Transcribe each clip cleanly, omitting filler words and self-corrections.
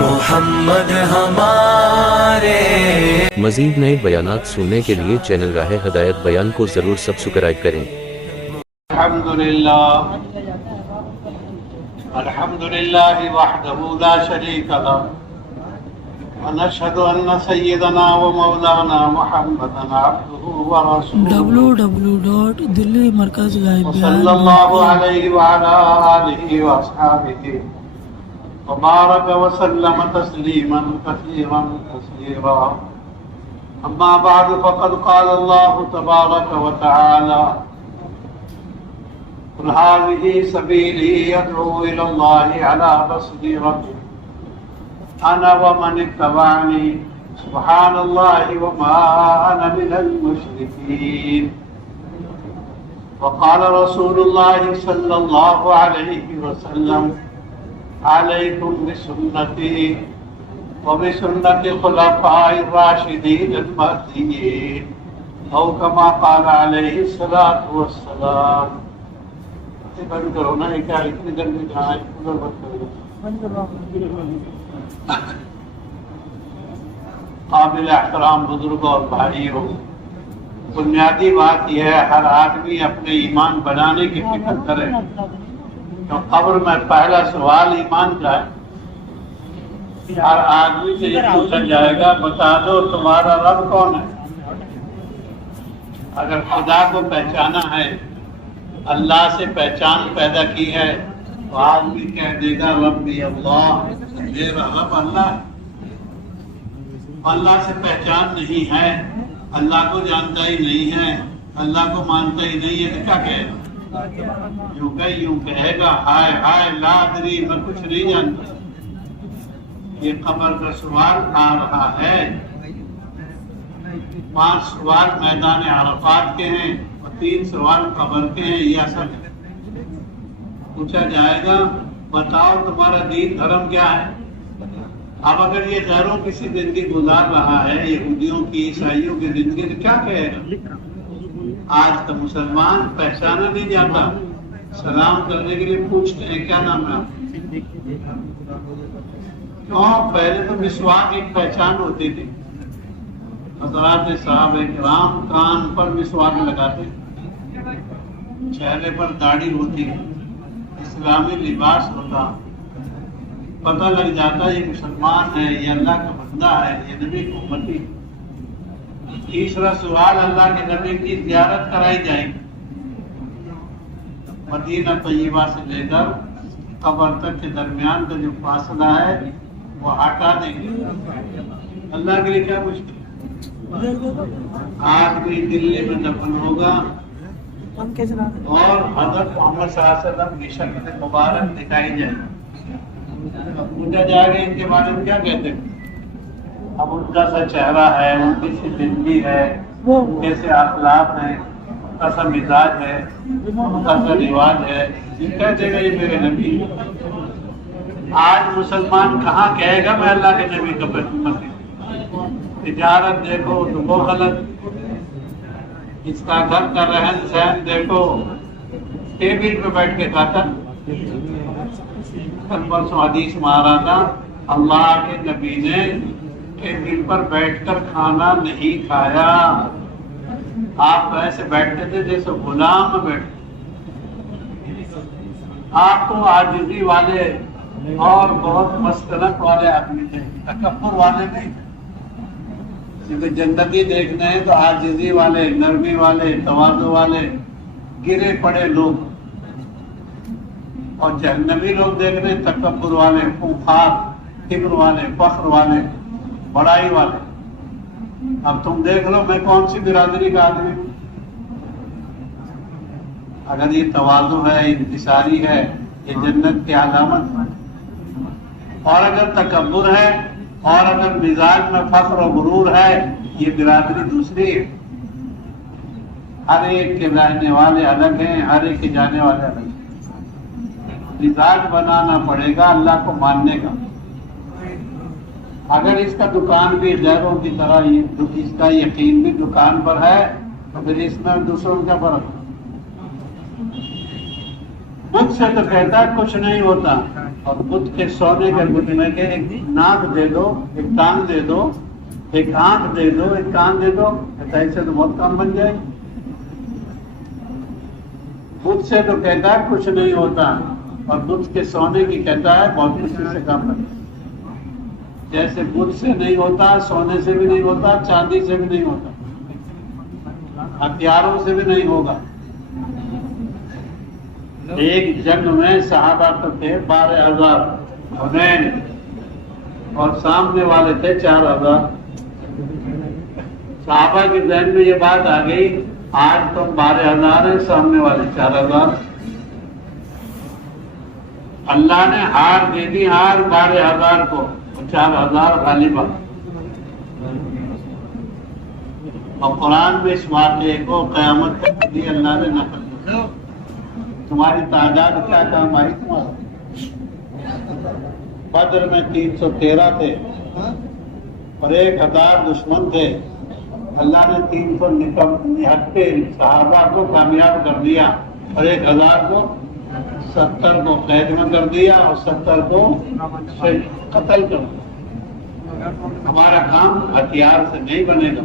محمد ہمارے۔ مزید نئے بیانات سننے کے لیے چینل راہ ہدایت بیان کو ضرور سبسکرائب کریں۔ الحمدللہ وحدہ لا شریک لہ ونشہد ان سیدنا و مولانا محمدا عبدہ ورسولہ صلی اللہ علیہ وعلا آلہ واصحابہ وبارک وسلم تسلیما کثیرا کثیرا۔ اما بعد فقد قال اللہ تبارک وتعالی قل هذه سبيلي أدعو إلى الله على بصيرة أنا ومن اتبعني سبحان الله وما أنا من المشركين۔ وقال رسول الله صلى الله عليه وسلم عليكم بسنتي وبسنة خلفاء الراشدين المهديين أو كما قال عليه الصلاة والسلام۔ بند کرو نا، کیا اتنی جلدی جہاں بند کرو۔ قابل احترام بزرگوں اور بھائیوں، بنیادی بات یہ ہے ہر آدمی اپنے ایمان بنانے کی فکر کرے۔ تو قبر میں پہلا سوال ایمان کا ہے۔ ہر آدمی سے یہ پوچھا جائے گا بتا دو تمہارا رب کون ہے۔ اگر خدا کو پہچانا ہے، اللہ سے پہچان پیدا کی ہے، تو آدمی کہہ دے گا ربی اللہ، میرا رب اللہ ہے۔ اللہ سے پہچان نہیں ہے، اللہ کو جانتا ہی نہیں ہے، اللہ کو مانتا ہی نہیں ہے، کیا کہے گا؟ یوں کہے گا ہائے ہائے لا ادری، میں کچھ نہیں جانتا۔ یہ قبر کا سوال آ رہا ہے۔ 5 سوال میدان عرفات کے ہیں، 3 سوال قبر کے ہیں۔ یہ اصل ہے، پوچھا جائے گا بتاؤ تمہارا دین دھرم کیا ہے۔ اب اگر یہ غیروں کسی زندگی گزار رہا ہے، یہودیوں کی عیسائیوں کی زندگی، تو کیا کہے گا؟ آج تو مسلمان پہچانا نہیں جاتا، سلام کرنے کے لیے پوچھتے ہیں کیا نام ہے آپ؟ کیوں؟ پہلے تو مسواک ایک پہچان ہوتی تھی۔ حضرات صحابہ کرام کان پر مسواک لگاتے، چہرے پر داڑھی ہوتی، اسلامی لباس ہوتا، پتہ لگ جاتا یہ مسلمان ہے، یہ اللہ کا بندہ ہے، یہ نبی کی امتی۔ تیسرا سوال اللہ کے نبی کی زیارت کرائی جائے گی۔ مدینہ طیبہ سے لے کر قبر تک کے درمیان کا جو فاصلہ ہے وہ ہٹا دیں گے۔ اللہ کے لیے کیا مشکل؟ آج بھی دلی میں دفن ہوگا اور حضرت محمد صلی اللہ علیہ وسلم کی شکل مبارک دکھائی جائے گی۔ پوچھا جائے گا ان کے بارے میں کیا کہتے ہیں؟ اب ان کا سا چہرہ ہے، ان کی سی زندگی ہے، کیسے اخلاق ہیں، ان کا سا مزاج ہے، ان کا سا رواج ہے، یہ کہہ دے گا یہ میرے نبی۔ آج مسلمان کہاں کہے گا میں اللہ کے نبی کا امتی۔ تجارت دیکھو تو وہ غلط، اس کا گھر کا رہن سہن دیکھو، ٹیبل پہ بیٹھ کے کھاتا۔ کل پرسوں حدیث میں آ رہا تھا اللہ کے نبی نے ٹیبل پر بیٹھ کر کھانا نہیں کھایا، آپ ایسے بیٹھتے تھے جیسے غلام بیٹھتے۔ آپ تو عاجزی والے اور بہت مسکنت والے آدمی تھے، تکبر والے نہیں تھے۔ کیونکہ جنتی دیکھنا ہے تو عاجزی والے، نرمی والے، تواضع والے، گرے پڑے لوگ، اور جہنمی لوگ دیکھ رہے تکبر والے، خوخار، کبر والے، فخر والے، بڑائی والے۔ اب تم دیکھ لو میں کون سی برادری کا آدمی ہوں۔ اگر یہ تواضع ہے، انکساری ہے، یہ جنت کی علامت ہے۔ اور اگر تکبر ہے اور اگر مزاج میں فخر و غرور ہے، یہ برادری دوسری ہے۔ ہر ایک کے رہنے والے الگ ہیں، ہر ایک کے جانے والے الگ ہیں۔ مزاج بنانا پڑے گا اللہ کو ماننے کا۔ اگر اس کا دکان بھی غیروں کی طرح اس کا یقین بھی دکان پر ہے تو پھر اس میں دوسروں کا فرق۔ مجھ سے تو کہتا ہے کچھ نہیں ہوتا، اور بدھ کے سونے کے گھٹنے کے ایک ناک دے دو، ایک ٹانگ دے دو، ایک آنکھ دے دو، ایک کان دے دو، ایسے تو بہت کام بن جائے. بدھ سے تو کہتا ہے کچھ نہیں ہوتا، اور بدھ کے سونے کی کہتا ہے بہت کچھ سے کام کرتا. جیسے بدھ سے نہیں ہوتا، سونے سے بھی نہیں ہوتا، چاندی سے بھی نہیں ہوتا، ہتھیاروں سے بھی نہیں ہوگا. ایک جنگ میں صحابہ تو تھے 12,000 حنین، اور سامنے والے تھے 4,000. صحابہ کے ذہن میں یہ بات آ گئی، آج تم 12,000 ہیں، سامنے والے 4,000. اللہ نے ہار دے دی، ہار 12,000 کو، 4,000 غالب. اور قرآن میں اس واقعے کو قیامت تک بھی اللہ نے نقل کیا. تمہاری تعداد کیا کام آئی تمہارا؟ بدر میں 313 تھے اور 1,000 دشمن تھے. اللہ نے 379 صحابہ کو کامیاب کر دیا اور 1,000 کو 70 کو قید میں کر دیا اور 70 کو قتل کر دیا. ہمارا کام ہتھیار سے نہیں بنے گا،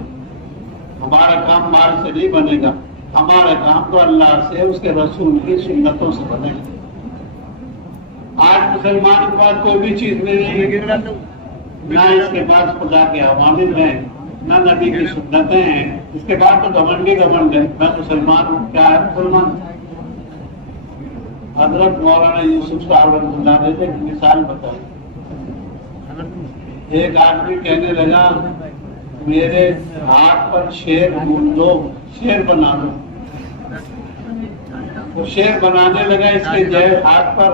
ہمارا کام مال سے نہیں بنے گا، ہمارا کام تو اللہ سے، اس کے رسول کی سنتوں سے بنے گا. آج مسلمان کے پاس کوئی بھی چیز نہیں ہے، نہ اس کے پاس خدا کے عوامل ہیں، نہ نبی کی سنتیں ہیں. اس کے بعد تو گھمنڈ ہی گھمنڈ ہے، میں مسلمان ہوں. کیا ہے مسلمان؟ حضرت مولانا یوسف صاحب رحمۃ اللہ علیہ نے ایک مثال بتائی. ایک آدمی کہنے لگا میرے ہاتھ پر شیر بھون دو، شیر بنا دو. وہ شیر بنانے لگا اس کے جو ہاتھ پر.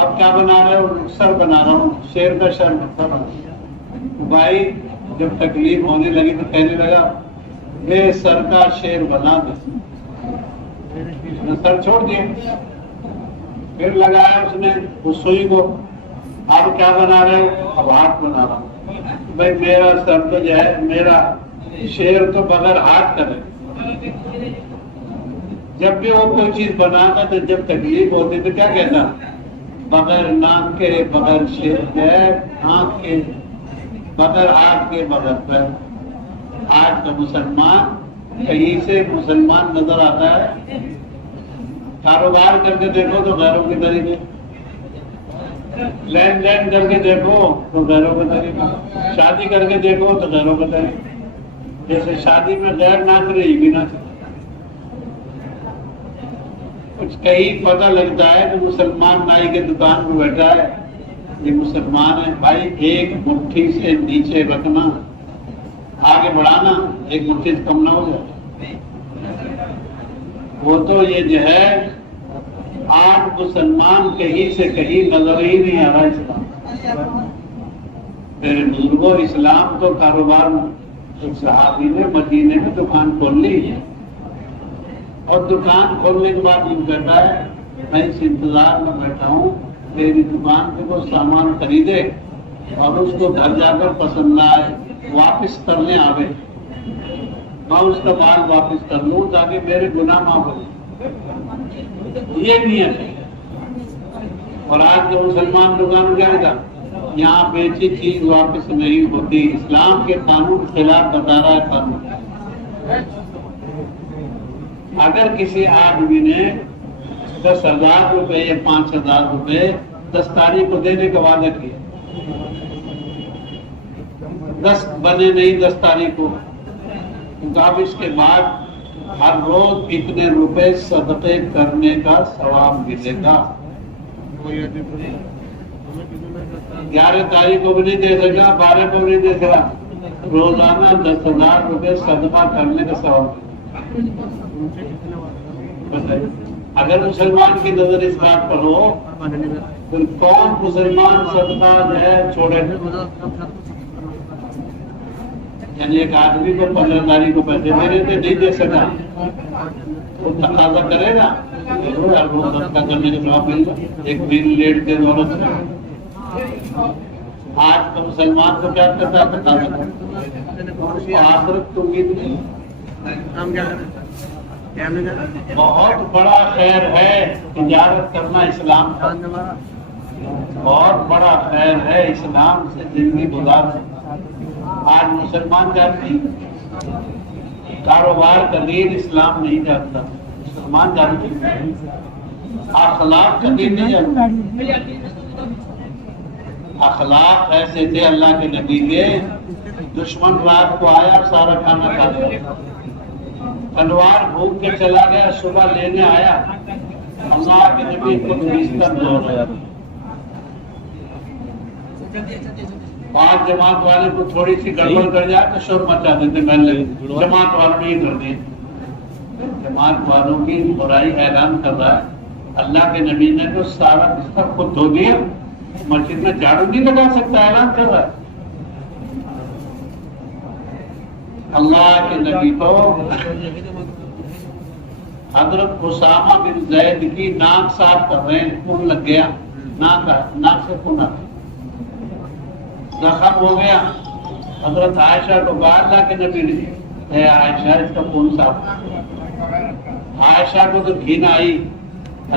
آپ کیا بنا رہے ہو؟ سر بنا رہا ہوں، شیر کا سر بنا. بھائی جب تکلیف ہونے لگی تو کہنے لگا میرے سر کا شیر بنا دے. سر چھوڑ دیا، پھر لگایا اس نے اس سوئی کو. آپ کیا بنا رہے ہو؟ اب ہاتھ بنا رہا ہوں. بھائی میرا سر تو جو ہے، میرا شیر تو بغیر ہاتھ کرے. جب بھی وہ کوئی چیز بناتا تو جب تکلیف ہوتی تو کیا کہتا؟ بغیر ناک کے، بغیر شیر کے، آنکھ کے، بغیر ہاتھ کے، بغیر پیر. آج کا مسلمان کہیں سے مسلمان نظر آتا ہے؟ کاروبار کر کے دیکھو تو غیروں کے طریقے، لین دین کر کے دیکھو تو غیروں کے طریقے، شادی کر کے دیکھو تو غیروں کے طریقے. جیسے شادی میں غیر نہ کرے یہ بھی نہ کرے. کچھ کہیں پتہ لگتا ہے کہ مسلمان نائی کے دکان پہ بیٹھا ہے، یہ مسلمان ہے. بھائی ایک مٹھی سے نیچے رکھنا، آگے بڑھانا، ایک مٹھی سے کم نہ ہو جائے. وہ تو یہ جو ہے آج مسلمان کہیں سے کہیں نظر ہی نہیں آ رہا اسلام. میرے بزرگوں، اسلام تو کاروبار میں. ایک صحابی نے مدینے میں دکان کھول لی اور دکان کھولنے کے بعد یہ کہتا ہے میں اس انتظار میں بیٹھا ہوں میری دکان پہ کوئی سامان خریدے اور اس کو گھر جا کر پسند نہ آئے، واپس کرنے آوے، میں اس کا مال واپس کر لوں تاکہ میرے گناہ معاف ہو. یہ نیت ہے. اور آج کے مسلمان دکان کیا تھا؟ یہاں بیچی چیز واپس نہیں ہوتی. اسلام کے قانون خلاف بتا رہا ہے قانون. اگر کسی آدمی نے 10,000 روپے یا 5,000 روپے 10 تاریخ کو دینے کا وعدہ کیا، 10 بنے نہیں 10 تاریخ کو، تو اب اس کے بعد ہر روز اتنے روپے صدقے کرنے کا ثواب ملے گا. 11 تاریخ کو بھی نہیں دے سکا، 12 کو بھی نہیں دے سکا، روزانہ 10,000 روپے صدقہ کرنے کا ثواب. اگر مسلمان کی نظر اس بات پر ہو پھر کون مسلمان صدقہ جو ہے چھوڑے؟ یعنی ایک آدمی کو 15 تاریخ کو پیسے دے رہے تھے، نہیں دے سکا، وہ تقاضا کرے گا صدقہ کرنے کا ثواب ملے گا. ایک دن لیٹ کے دولت سے. آج کا مسلمان کو کیا کرتا ہے؟ تقاضا کرتا ہے. اس کو آخرت تو امید نہیں. بہت بڑا خیر ہے تجارت کرنا اسلام کا. بہت بڑا خیر ہے اسلام سے زندگی گزارنا۔ آج مسلمان جانتی کاروبار کا دین اسلام نہیں جانتا، مسلمان جانتی اخلاق کا دین نہیں جانتا۔ اخلاق ایسے تھے اللہ کے نبی کے، دشمن رات کو آیا سارا کھانا کھا لیا، تلوار بھوک کے چلا گیا، صبح لینے آیا، اللہ کے نبی کو بستر دھو رہا۔ پانچ جماعت والے کو تھوڑی سی گڑبڑ کر جائے تو شور مچا دیتے، پہلے جماعت والوں نے ہی کر دی۔ جماعت والوں کی برائی اعلان کر رہا ہے، اللہ کے نبی نے تو سارا بستر خود دھو دیا، مسجد میں جھاڑو نہیں لگا سکتا، اعلان کر رہا ہے۔ اللہ کے نبی کو حضرت اسامہ بن زید کی ناک صاف کر رہے ہیں، خون لگ گیا، ناک سے خون آ گیا، زخم ہو گیا۔ حضرت عائشہ کو کہا اللہ کے نبی نے، اے عائشہ اس کا خون صاف۔ عائشہ کو تو گھن آئی،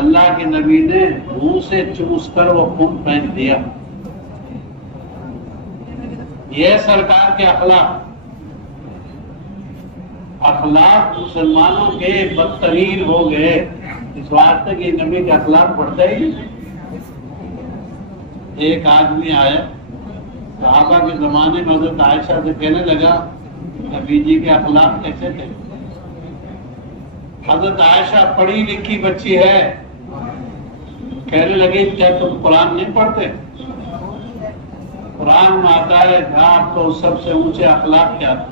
اللہ کے نبی نے منہ سے چوس کر وہ خون پھینک دیا۔ یہ سرکار کے اخلاق مسلمانوں کے بدترین ہو گئے، اس واسطے کہ نبی کے اخلاق پڑھتا ہی نہیں۔ ایک آدمی آیا صحابہ کے زمانے میں، حضرت عائشہ سے کہنے لگا نبی جی کے اخلاق کیسے تھے؟ حضرت عائشہ پڑھی لکھی بچی ہے، کہنے لگی کیا تم قرآن نہیں پڑھتے؟ قرآن میں آتا ہے آپ تو سب سے اونچے اخلاق کیا تھے؟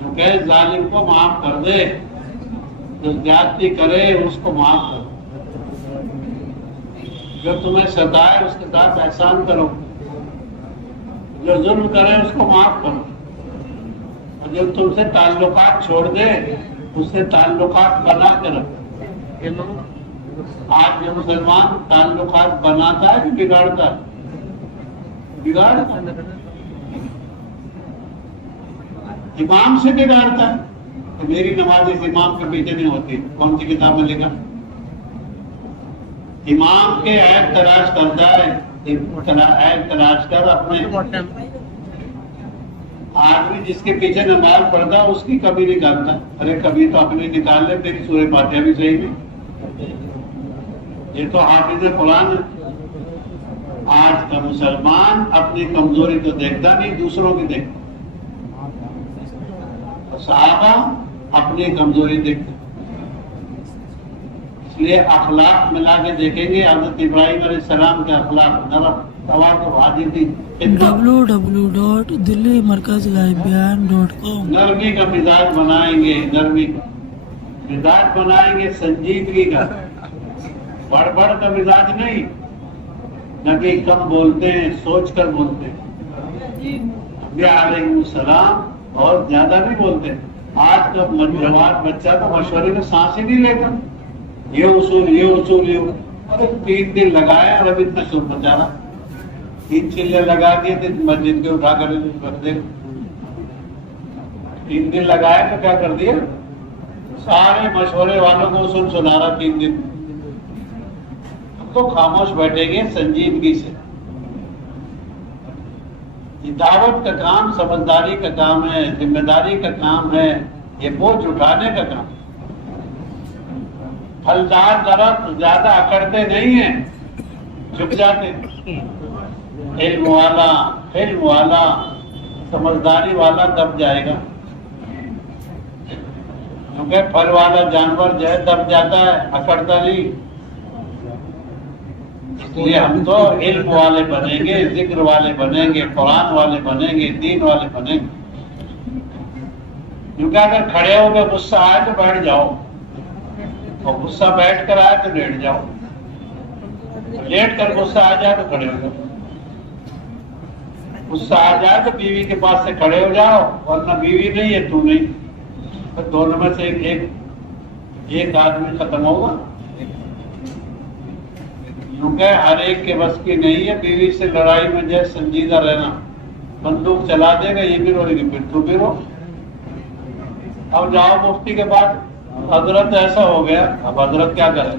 جو کہ ظالم کو معاف کر دے، جو زیادتی کرے اس کو معاف کر، جو تمہیں ستائے اس کے ساتھ احسان کرو، جو ظلم کرے اس کو معاف کرو، اور جو تم سے تعلقات چھوڑ دے اس سے تعلقات بنا کے رکھو۔ آج جو مسلمان تعلقات بناتا ہے کہ بگاڑتا ہے؟ بگاڑتا ہے، امام سے بگاڑتا ہے کہ میری نماز اس امام کے پیچھے نہیں ہوتی، کون سی کتاب میں لکھا؟ امام کے عیب تلاش کرتا ہے، عیب تلاش کر اپنے آدمی جس کے پیچھے نماز پڑھتا اس کی کبھی نہیں کرتا، ارے کبھی تو اپنی نکال لے، میری سورہ فاتحہ بھی صحیح نہیں، یہ تو حافظ قرآن ہے۔ آج کا مسلمان اپنی کمزوری تو دیکھتا نہیں، دوسروں کی دیکھتا، صحابہ اپنی کمزوری دیکھتے۔ اس لیے اخلاق ملا کے دیکھیں گے، حضرت ابراہیم علیہ السلام کے اخلاق نرم تواضع عاجزی، www.delhimarkazlaibeyan.com نرمی کا مزاج بنائیں گے، نرمی کا مزاج بنائیں گے، سنجیدگی کا، بڑھ بڑھ کا مزاج نہیں۔ نبی کم بولتے ہیں، سوچ کر بولتے ہیں، نبی علیہ السلام اور زیادہ نہیں بولتے۔ آج کا جوان بچہ تو مشورے میں سانس ہی نہیں لیتا، یہ اصول یہ اصول یہ، ارے 3 دن لگایا اور ابھی اتنا شور مچا رہا، 3 چلے لگا دیے تھے مسجد کے اٹھا کر رکھ دے، 3 دن لگایا تو کیا کر دیا، سارے مشورے والوں کو اصول سنا رہا 3 دن۔ تو خاموش بیٹھیں گے سنجیدگی سے۔ یہ دعوت کا کام سمجھداری کا کام ہے، ذمہ داری کا کام ہے، یہ بوجھ اٹھانے کا کام۔ پھلدار درخت زیادہ اکڑتے نہیں ہیں، جھک جاتے ہیں۔ علم والا سمجھداری والا دب جائے گا، کیونکہ پھل والا جانور جو ہے دب جاتا ہے، اکڑتا نہیں۔ اس لیے ہم تو علم والے بنیں گے، ذکر والے بنیں گے، قرآن والے بنیں گے، دین والے بنیں گے۔ کیونکہ اگر کھڑے ہو کے غصہ آئے تو بیٹھ جاؤ، اور غصہ بیٹھ کر آئے تو لیٹ جاؤ، لیٹ کر غصہ آ جائے تو کھڑے ہو جاؤ، غصہ آ جائے تو بیوی کے پاس سے کھڑے ہو جاؤ، ورنہ بیوی نہیں ہے تو نہیں، دونوں میں سے ایک آدمی ختم ہوگا، کیونکہ ہر ایک کے بس کی نہیں ہے بیوی سے لڑائی میں جو ہے سنجیدہ رہنا۔ بندوق چلا دے گا یہ بھی روئے گی، پھر تو بھی رو۔ اب جاؤ مفتی کے بعد، حضرت ایسا ہو گیا، اب حضرت کیا کریں؟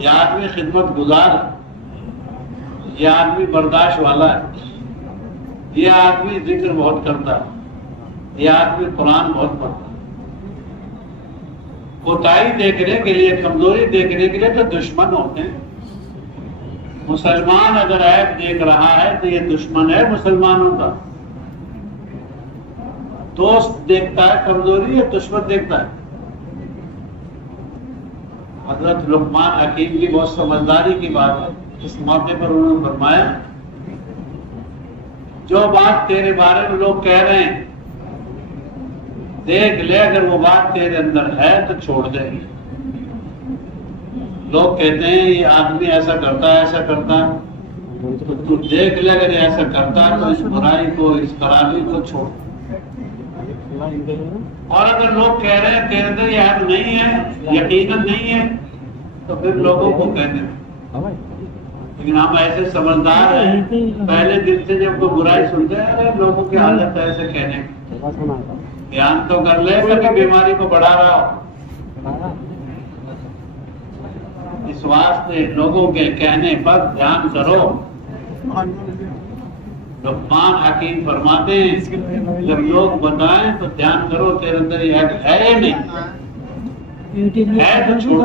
یہ آدمی خدمت گزار ہے، یہ آدمی برداشت والا ہے، یہ آدمی ذکر بہت کرتا ہے، یہ آدمی قرآن بہت پڑھتا ہے۔ کوتاہی دیکھنے کے لیے، کمزوری دیکھنے کے لیے تو دشمن ہوتے ہیں۔ مسلمان اگر عیب دیکھ رہا ہے تو یہ دشمن ہے مسلمانوں کا۔ دوست دیکھتا ہے کمزوری، یہ دشمن دیکھتا ہے۔ حضرت لقمان حکیم کی بہت سمجھداری کی بات ہے، اس موقع پر انہوں نے فرمایا جو بات تیرے بارے میں لوگ کہہ رہے ہیں دیکھ لے، اگر وہ بات تیرے اندر ہے تو چھوڑ دے۔ لوگ کہتے ہیں یہ آدمی ایسا کرتا ہے، ایسا کرتا ہے، تو دیکھ لے اگر یہ ایسا کرتا ہے تو اس برائی کو، اس خرابی کو چھوڑ۔ اور اگر لوگ کہہ رہے ہیں تیرے اندر یہ عیب نہیں ہے، یقیناً نہیں ہے، تو پھر لوگوں کو کہنے دیں۔ لیکن ہم ایسے سمجھدار ہیں، پہلے دن سے جب کوئی برائی سنتے ہیں لوگوں کی حالت ایسے کہنے کی، دھیان تو کر لے کہ بیماری کو بڑھا رہا ہو۔ اس واسطے لوگوں کے کہنے پر دھیان کرو۔ لقمان حکیم فرماتے ہیں جب لوگ بتائیں تو دھیان کرو تیرے اندر یہ ہے یا نہیں ہے تو چھوڑ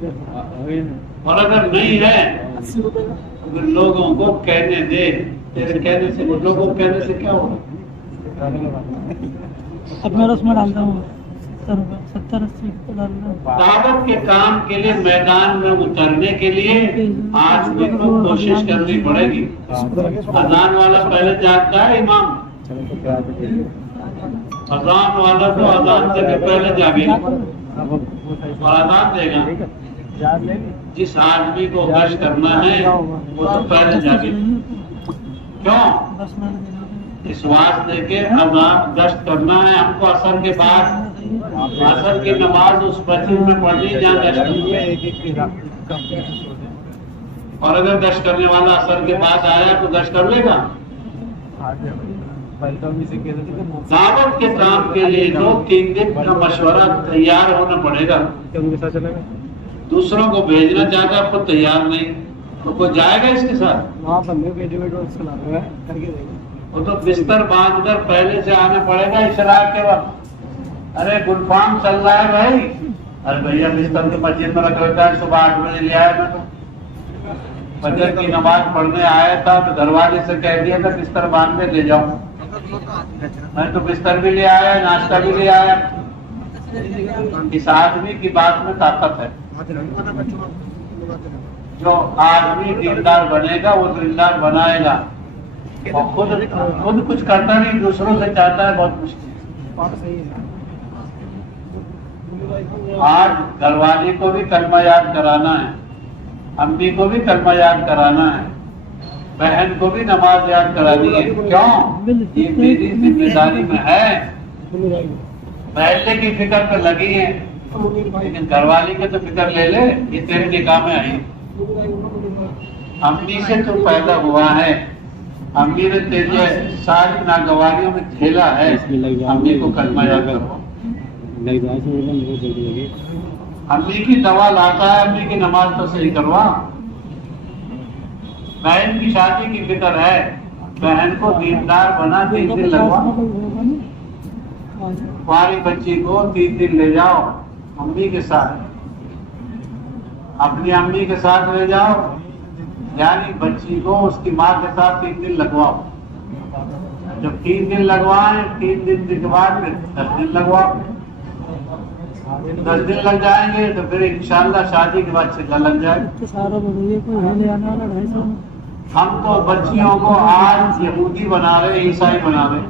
دے، اور اگر نہیں ہے اگر لوگوں کو کہنے دے۔ تیرے کہنے سے، لوگوں کو کہنے سے کیا ہوگا؟ اب میں اس میں ڈالتا ہوں 70-80 ڈالنا۔ دعوت کے کام کے لیے میدان میں اترنے کے لیے آج بھی کوشش کرنی پڑے گی۔ اذان والا پہلے جاگتا ہے امام، اذان والا تو اذان سے پہلے جاگے گا اور اذان دے گا۔ جس آدمی کو گشت کرنا ہے وہ تو پہلے جاگے گا۔ کیوں؟ اس واسطے کے اذان گشت کرنا ہے ہم کو عصر کے بعد، عصر کی نماز اس مسجد میں پڑھنی جہاں گشت کرنی ہے۔ اور اگر گشت کرنے والا عصر کے بعد آیا تو گشت کر لے گا۔ دعوت کے کام کے لیے تو 3 دن کا مشورہ تیار ہونا پڑے گا۔ دوسروں کو بھیجنا چاہتا ہے خود تیار نہیں تو کوئی جائے گا اس کے ساتھ؟ وہ تو بستر باندھ کر پہلے سے آنا پڑے گا اشراق کے وقت۔ ارے گلفام چل رہا ہے بھائی، ارے بھیا بستر تو مسجد میں رکھ رکھا ہے، صبح 8 بجے لے آیا میں تو فجر کی نماز پڑھنے آیا تھا تو گھر والے سے کہہ دیا تھا بستر باندھ کے لے جاؤ، میں تو بستر بھی لے آیا، ناشتہ بھی لے آیا۔ اس آدمی کی بات میں طاقت ہے۔ جو آدمی دیندار بنے گا وہ دیندار بنائے گا، اور خود کچھ کرتا نہیں، دوسروں سے چاہتا ہے، بہت مشکل۔ آج گھر والی کو بھی کلمہ یاد کرانا ہے، امی کو بھی کلمہ یاد کرانا ہے، بہن کو بھی نماز یاد کرانی ہے۔ کیوں؟ یہ میری ذمہ داری میں ہے۔ پہلے کی فکر تو لگی ہے لیکن گھر والی کے تو فکر لے لے، یہ تیرے نکاح میں آئی۔ امی سے تو پیدا ہوا ہے، امی نے تیرے ساری ناگواریوں میں جھیلا ہے، امی کو کلمہ یاد کرو۔ امی کی دوا لاتا ہے، امی کی نماز تو صحیح کروا۔ بہن کی شادی کی فکر ہے، بہن کو دیندار بنا، 3 دن لگوا۔ ہماری بچی کو 3 دن لے جاؤ امی کے ساتھ، اپنی امی کے ساتھ لے جاؤ، یعنی بچی کو اس کی ماں کے ساتھ 3 دن لگواؤ۔ جب 3 دن لگوائیں، 3 دن کے بعد پھر 10 دن لگواؤ۔ 10 دن لگ جائیں گے تو پھر انشاءاللہ شادی کے بعد چلا لگ جائے گا۔ ہم تو بچیوں کو آج یہودی بنا رہے، عیسائی بنا رہے۔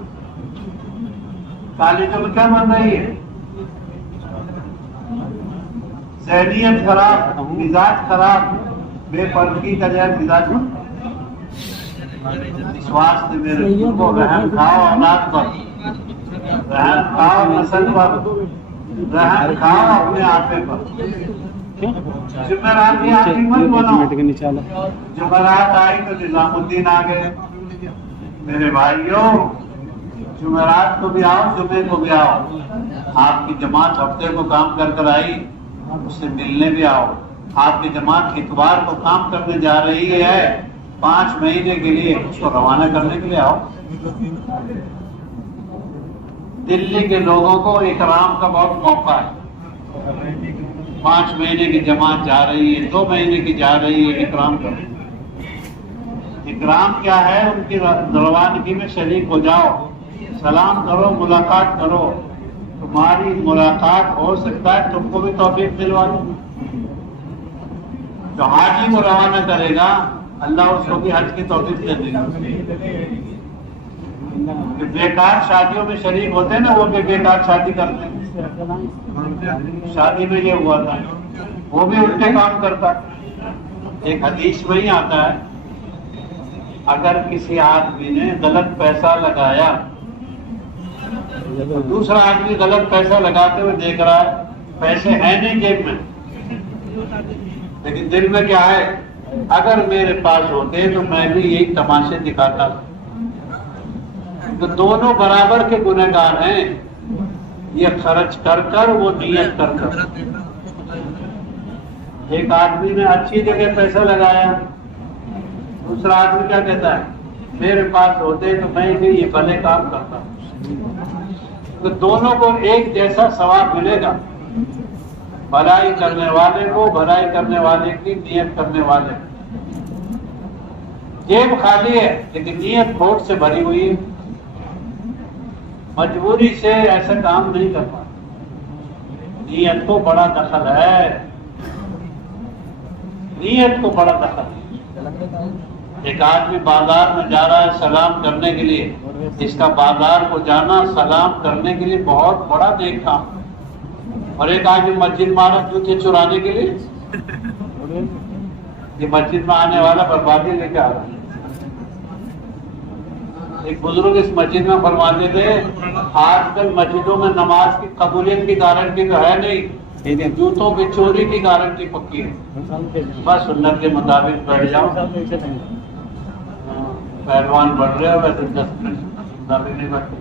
کالجوں میں کیا بن رہی ہے؟ ذہنیت خراب، مزاج خراب، بے پردگی کا جو مزاج۔ اس واسطے میرے کو رحم کھاؤ اولاد پر، رحم کھاؤ نسل پر، رحم کھاؤ اپنے آپے پر۔ جمعرات کی آخری مت بنو۔ جمعرات آئی تو نظام الدین آ گئے۔ میرے بھائیوں، جمعرات کو بھی آؤ، جمعے کو بھی آؤ۔ آپ کی جماعت ہفتے کو کام کر آئی، اس سے ملنے بھی آؤ۔ آپ کی جماعت اتوار کو کام کرنے جا رہی ہے 5 مہینے کے لیے، اس کو روانہ کرنے کے لیے آؤ۔ دلی کے لوگوں کو اکرام کا بہت موقع ہے۔ 5 مہینے کی جماعت جا رہی ہے، 2 مہینے کی جا رہی ہے، اکرام کرو۔ اکرام کیا ہے؟ ان کی روانگی میں شریک ہو جاؤ، سلام کرو، ملاقات کرو۔ تمہاری ملاقات ہو سکتا ہے تم کو بھی توفیق دلوا دو۔ جو حاجی کو روانہ کرے گا اللہ اس کو بھی حج کی توفیق دے دے گا۔ جو بیکار شادیوں میں شریک ہوتے ہیں نا، وہ بھی بیکار شادی کرتے ہیں۔ شادی میں یہ ہوا تھا، وہ بھی الٹے کام کرتا ہے۔ ایک حدیث میں ہی آتا ہے، اگر کسی آدمی نے غلط پیسہ لگایا، دوسرا آدمی غلط پیسہ لگاتے ہوئے دیکھ رہا ہے، پیسے ہیں نہیں جیب میں، لیکن دل میں کیا ہے، اگر میرے پاس ہوتے تو میں بھی یہی تماشے دکھاتا۔ تو دونوں برابر کے گنہگار ہیں، یہ خرچ کر کر، وہ نیت کر کر۔ ایک آدمی نے اچھی جگہ پیسہ لگایا، دوسرا آدمی کیا کہتا ہے، میرے پاس ہوتے تو میں بھی یہ بھلے کام کرتا۔ تو دونوں کو ایک جیسا ثواب ملے گا، بھلائی کرنے والے کو، بھلائی کرنے والے کی نیت کرنے والے۔ جیب خالی ہے لیکن نیت کھوٹ سے بھری ہوئی ہے، مجبوری سے ایسا کام نہیں کر پاتا۔ نیت کو بڑا دخل ہے، نیت کو بڑا دخل ہے۔ ایک آدمی بازار میں جا رہا ہے سلام کرنے کے لیے، اس کا بازار کو جانا سلام کرنے کے لیے بہت بڑا نیک کام، اور ایک آدمی مسجد میں آنا جوتے چرانے کے لیے، یہ مسجد میں آنے والا بربادی لے کے آ رہا ہے۔ ایک بزرگ اس مسجد میں فرماتے تھے، آج کل مسجدوں میں نماز کی قبولیت کی گارنٹی تو ہے نہیں، جوتوں کی چوری کی گارنٹی پکی ہے۔ بس سنت کے مطابق بیٹھ جاؤ، پہلوان بڑھ رہے ہو ویسے 10 منٹ مطابق نہیں بیٹھتے،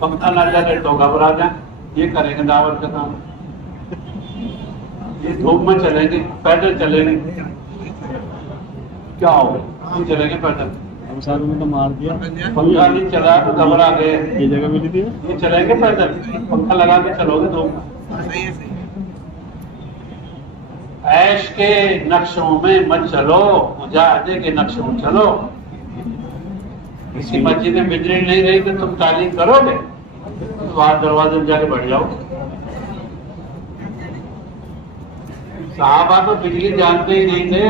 پنکھا نہ چلے تو گھبرا جائیں، یہ کریں گے دعوت کا کام، یہ دھوپ میں چلیں گے، پیدل چلیں گے، کیا ہوگا، ہم چلیں گے پیدل، تو مار دیا، پنکھا نہیں چلا تو گھبرا گئے، یہ جگہ ملی تھی، یہ چلیں گے پیدل، پنکھا لگا کے چلو گے دھوپ میں۔ عیش کے نقشوں میں مت چلو، مجاہدے کے نقشوں میں چلو۔ کسی مسجد میں بجلی نہیں رہی تو تم تعلیم کرو گے، باہر دروازے میں جا کے بیٹھ جاؤ۔ صحابہ تو بجلی جانتے ہی نہیں تھے۔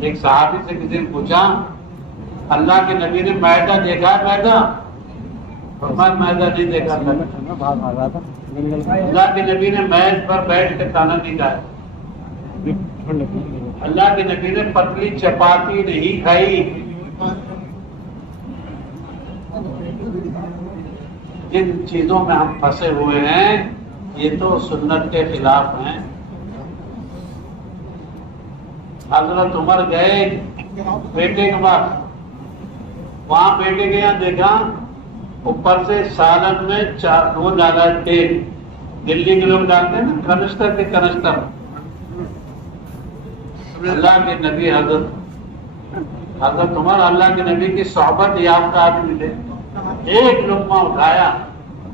ایک صحابی سے کسی نے پوچھا، اللہ کے نبی نے میدہ دیکھا؟ میدہ؟ فرمایا میدہ نہیں دیکھا۔ اللہ کے نبی نے میز پر بیٹھ کے کھانا نہیں کھایا، اللہ کے نبی نے پتلی چپاتی نہیں کھائی۔ جن چیزوں میں ہم پھنسے ہوئے ہیں یہ تو سنت کے خلاف ہیں۔ حضرت عمر گئے بیٹے کے پاس، وہاں بیٹے کے یہاں دیکھا اوپر سے سالن میں 2 ڈالا تیل، دلی کے لوگ ڈالتے ہیں نا کنسٹر کے کنسٹر۔ اللہ کے نبی حضرت عمر اللہ کے نبی کی صحبت یافتہ آدمی تھے، ایک لقمہ اٹھایا،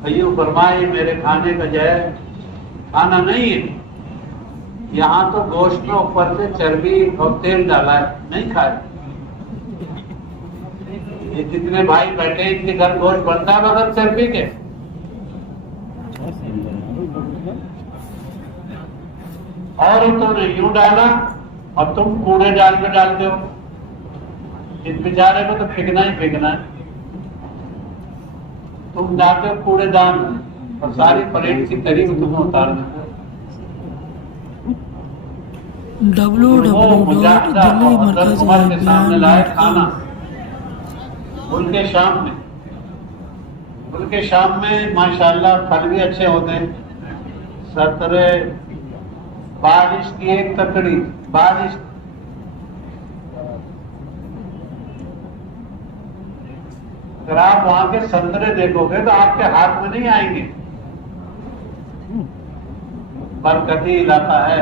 ایو فرمائے میرے کھانے کا جو ہے کھانا نہیں ہے، یہاں تو گوشت میں اوپر سے چربی اور تیل ڈالا ہے، نہیں کھائے۔ یہ جتنے بھائی بیٹھے ان کے گھر گوشت بنتا ہے بغیر چربی کے؟ عورتوں نے یوں ڈالا اور تم کوڑے ڈال کے ڈالتے ہو، اس بیچارے کو تو پھینکنا ہی پھینکنا ہے، تم ڈالتے ہو کوڑے دان اور ساری پلیٹ کی تری کو تمہیں اتارنا ہے۔ www.delhimarkaz.com ملک شام میں ماشاءاللہ پھل بھی اچھے ہوتے ہیں، سترے، بارش کی ایک ککڑی، بارش اگر آپ وہاں کے سنترے دیکھو گے تو آپ کے ہاتھ میں نہیں آئیں گے۔ برکتی علاقہ ہے،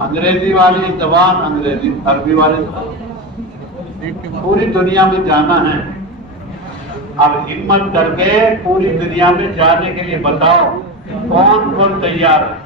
انگریزی والی زبان انگریزی، عربی والی زبان پوری دنیا میں جانا ہے. اب ہمت کر کے پوری دنیا میں جانے کے لیے بتاؤ کون کون تیار ہے.